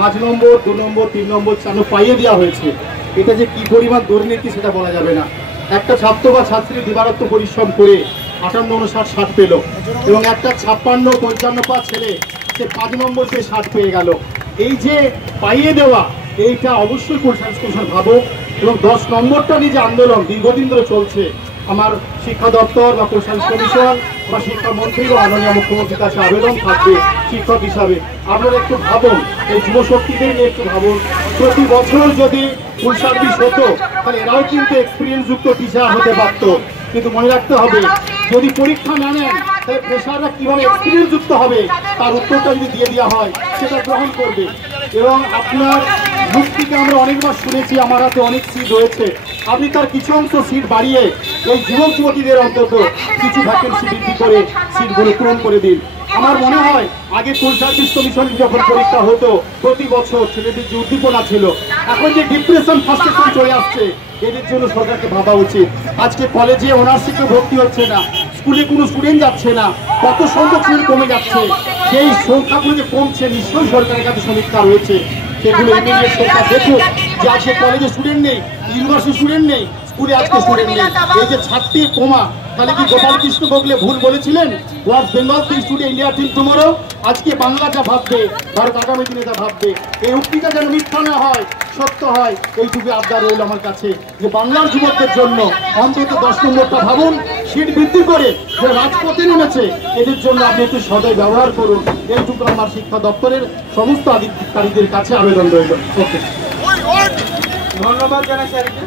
5 নম্বর 2 নম্বর 3 নম্বর 4 নম্বর পাইয়ে দেওয়া হয়েছে। এটা যে কি পরিমাণ দুর্নীতি সেটা বলা যাবে না। একটা ছাত্র বা ছাত্রী দিবারাত্র পরিশ্রম করে 58-59-60 পেল, এবং একটা 56-55 পা ছেলে সে 5 নম্বর পেয়ে 60 পেয়ে গেল। এই যে পাইয়ে দেওয়া, এইটা অবশ্যই কোল সায়েন্স কমিশন ভাবুক। এবং 10 নম্বরটা নিয়ে যে আন্দোলন দীর্ঘদিন ধরে চলছে, আমার শিক্ষা দপ্তর বা কোল সায়েন্স কমিশন বা শিক্ষামন্ত্রী বা মাননীয় মুখ্যমন্ত্রীর কাছে আবেদন থাকবে, শিক্ষক হিসাবে আপনারা একটু ভাবুন, এই যুবশক্তিদের নিয়ে একটু ভাবুন। প্রতি বছর যদি ফুল সার্ভিস হতো তাহলে এরাও কিন্তু এক্সপিরিয়েন্স যুক্ত টিচার হতে পারত। কিন্তু মনে রাখতে হবে, যদি পরীক্ষা না নেন তাহলে ফ্রেশাররা কিভাবে এক্সপিরিয়েন্স যুক্ত হবে তার উত্তরটা যদি দিয়ে দেওয়া হয় সেটা গ্রহণ করবে। এবং আপনার যুক্তিকে আমরা অনেকবার শুনেছি, আমার হাতে অনেক সিট রয়েছে, আপনি তার কিছু অংশ সিট বাড়িয়ে এই যুবক যুবতীদের অন্তত কিছু ভ্যাকেন্সি বৃদ্ধি করে সিটগুলো পূরণ করে দিন। আমার মনে হয় আগে কোল সার্ভিস কমিশন যখন পরীক্ষা হতো প্রতি বছর ছেলেদের যে উদ্দীপনা ছিল, এখন যে ডিপ্রেশন ফার্স্টেশন চলে আসছে, এদের জন্য সরকারকে ভাবা উচিত। আজকে কলেজে অনার্সিকে ভর্তি হচ্ছে না, স্কুলে কোনো স্টুডেন্ট যাচ্ছে না, কত সংখ্যক স্টুডেন্ট কমে যাচ্ছে। সেই সংখ্যাগুলো যে কমছে, নিশ্চয়ই সরকারের কাছে সমীক্ষা রয়েছে, সেগুলো ইমিডিয়েট সরকার দেখুক যে আজকে কলেজে স্টুডেন্ট নেই, ইউনিভার্সিটি স্টুডেন্ট নেই, স্কুলে আজকে স্টুডেন্ট নেই। এই যে 60 কমা, তাহলে কি গোপাল কৃষ্ণ গোখলে ভুল বলেছিলেন? Was Bengal thinks today, India thinks tomorrow. আজকে বাংলা যা ভাববে, ভারত আগামী দিনে যা ভাববে, এই উক্তিটা যেন মিথ্যা না হয়, সত্য হয়, এইটুকু আবদার রইল আমার কাছে যে বাংলার যুবকদের জন্য অন্তত 10 নম্বরটা ভাবুন, সিট বৃদ্ধি করে যে রাজপথে নেমেছে এদের জন্য আপনি একটু সদয় ব্যবহার করুন। এইটুকু আমার শিক্ষা দপ্তরের সমস্ত আধিকারিকদের কাছে আবেদন রইল। ওকে, ধন্যবাদ জানাই স্যারকে।